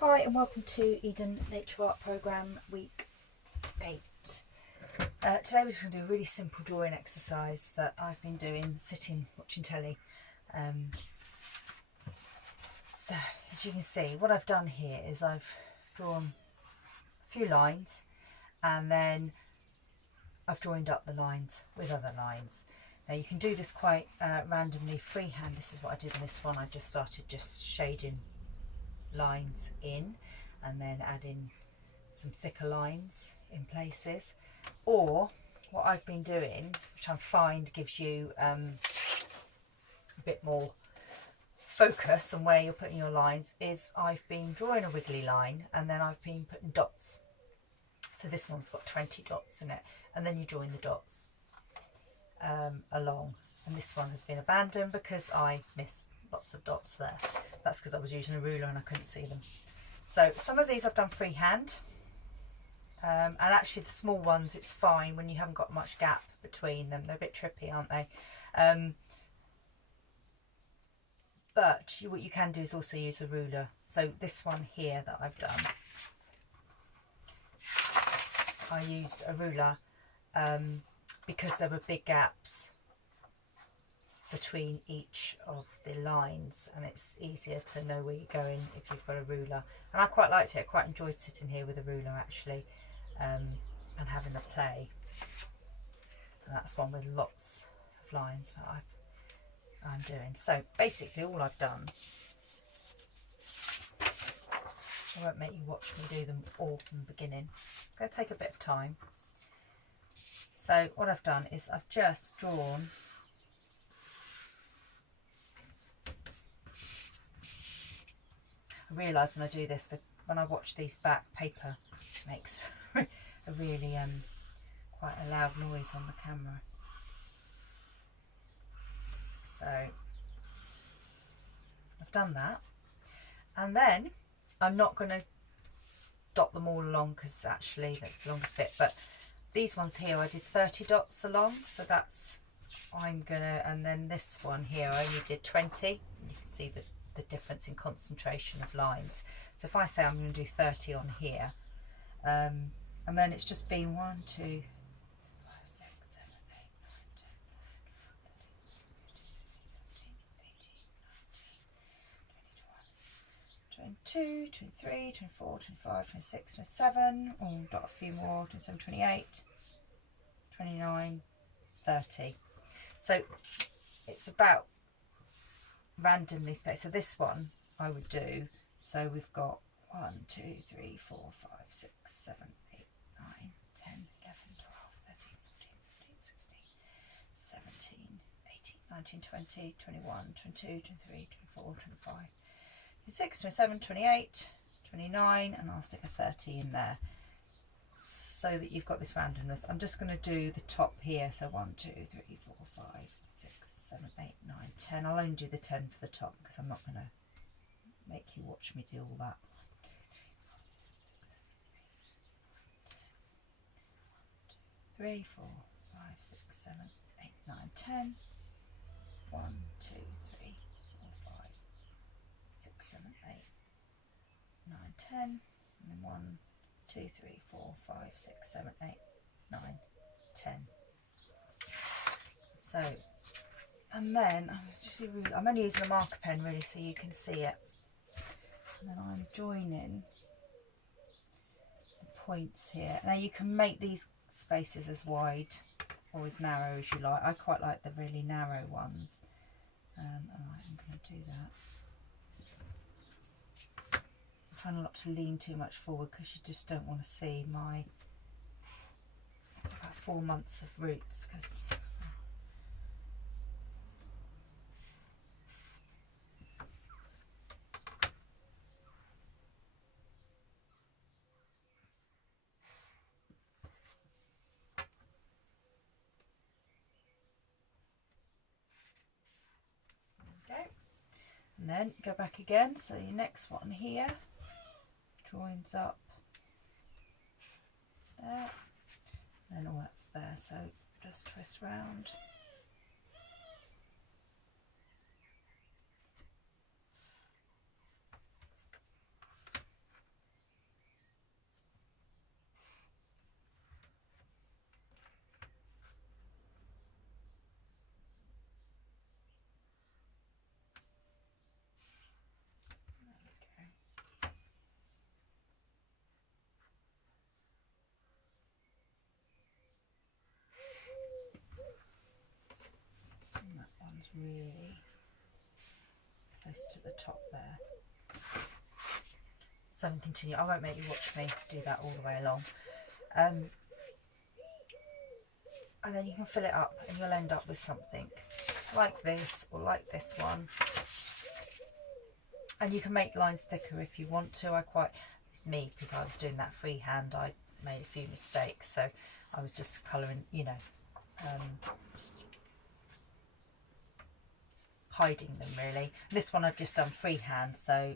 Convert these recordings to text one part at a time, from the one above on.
Hi and welcome to Eden Nature Art Programme Week 8. Today we're just going to do a really simple drawing exercise that I've been doing sitting watching telly. So as you can see, what I've done here is I've drawn a few lines and then I've joined up the lines with other lines. Now you can do this quite randomly freehand. This is what I did in this one. I just started shading lines in and then adding some thicker lines in places, or what I've been doing, which I find gives you a bit more focus on where you're putting your lines, is I've been drawing a wiggly line and then I've been putting dots. So this one's got 20 dots in it, and then you join the dots along, and this one has been abandoned because I missed lots of dots there. That's because I was using a ruler and I couldn't see them. So some of these I've done freehand, and actually the small ones it's fine when you haven't got much gap between them. They're a bit trippy, aren't they? But what you can do is also use a ruler. So this one here that I've done, I used a ruler because there were big gaps between each of the lines, and it's easier to know where you're going if you've got a ruler. And I quite liked it. I quite enjoyed sitting here with a ruler actually, and having a play. And that's one with lots of lines that I'm doing. So basically all I've done, I won't make you watch me do them all from the beginning. It's going to take a bit of time. So what I've done is I've just drawn I realise when I do this that when I watch these back, paper makes a really quite a loud noise on the camera. So I've done that, and then I'm not going to dot them all along because actually that's the longest bit, but these ones here I did 30 dots along, so that's I'm gonna, and then this one here I only did 20. You can see the difference in concentration of lines. So if I say I'm going to do 30 on here, and then it's just been 1, 2, 5, 6, 7, 8, 9, 10, 11, 12, 13, 14, 15, 16, 17, 18, 19, 20, 21, 22, 23, 24, 25, 26, 27, oh, dot a few more, 27, 28, 29, 30. So it's about randomly spaced. So this one I would do, so we've got 1, 2, 3, 4, 5, 6, 7, 8, 9, 10, 11, 12, 13, 14, 15, 16, 17, 18, 19, 20, 21, 22, 23, 24, 25, 26, 27, 28, 29, and I'll stick a 30 in there so that you've got this randomness. I'm just going to do the top here, so 1, 2, 3, 4, 5, 6, 7, 8, 9, 10. I'll only do the 10 for the top because I'm not going to make you watch me do all that. 3, 4, 5, 6, 7, 8, 9, 10. 1, 2, 3, 4, 5, 6, 7, 8, 9, 10. And then 1, 2, 3, 4, 5, 6, 7, 8, 9, 10. So, and then I'm only using a marker pen really so you can see it. And then I'm joining the points here. Now you can make these spaces as wide or as narrow as you like. I quite like the really narrow ones. I'm going to do that. I'm trying not to lean too much forward because you just don't want to see my about 4 months of roots, because and then go back again, so your next one here joins up there, and all that's there, so just twist round. really close to the top there. So I'm going to continue. I won't make you watch me do that all the way along. And then you can fill it up and you'll end up with something like this or like this one. And you can make lines thicker if you want to. It's me, because I was doing that freehand, I made a few mistakes, so I was just colouring, you know, hiding them really. This one I've just done freehand, so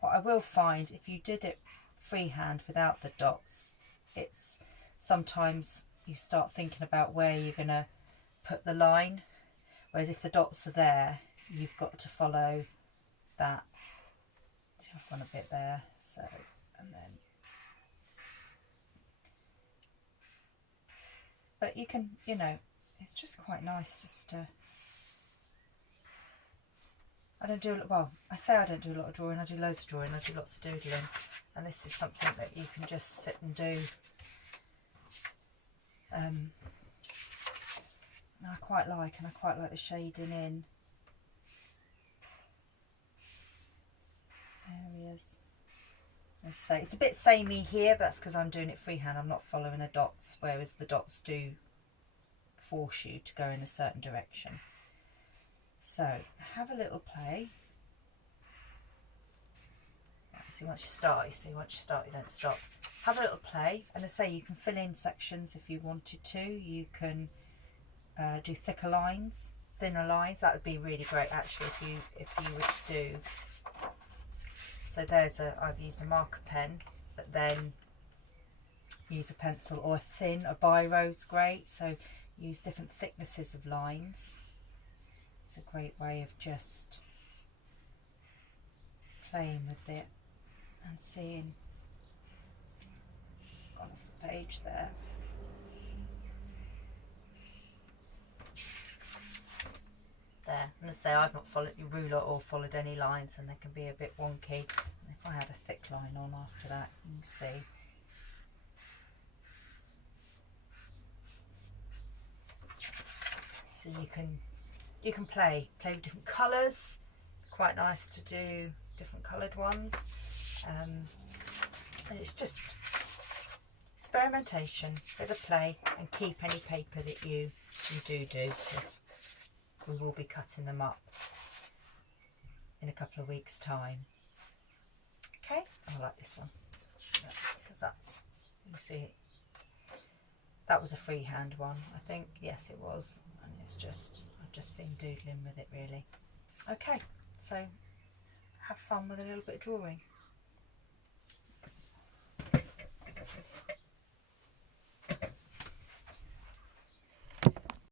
what I will find, if you did it freehand without the dots, it's sometimes you start thinking about where you're going to put the line, whereas if the dots are there, you've got to follow that. See, I've gone a bit there, so, and then, but you can, you know, it's just quite nice just to, I don't do, well, I say I don't do a lot of drawing, I do loads of drawing, I do lots of doodling, and this is something that you can just sit and do. And I quite like the shading in areas. As I say, it's a bit samey here, but that's because I'm doing it freehand. I'm not following the dots, whereas the dots do force you to go in a certain direction. So have a little play. See, once you start, you don't stop. Have a little play, and as I say, you can fill in sections if you wanted to. You can do thicker lines, thinner lines. That would be really great actually if you were to do. So I've used a marker pen, but then use a pencil or a biro's great. So use different thicknesses of lines. It's a great way of just playing with it and seeing. Gone off the page there. There, and as I say, I've not followed your ruler or followed any lines, and they can be a bit wonky. And if I had a thick line on after that, you can see. So you can play with different colours. Quite nice to do different coloured ones. And it's just experimentation, bit of play, and keep any paper that you do, because we will be cutting them up in a couple of weeks' time. Okay, I like this one, because that's, you see, that was a freehand one, I think. Yes, it was, and it's just, I've just been doodling with it really. Okay, so have fun with a little bit of drawing.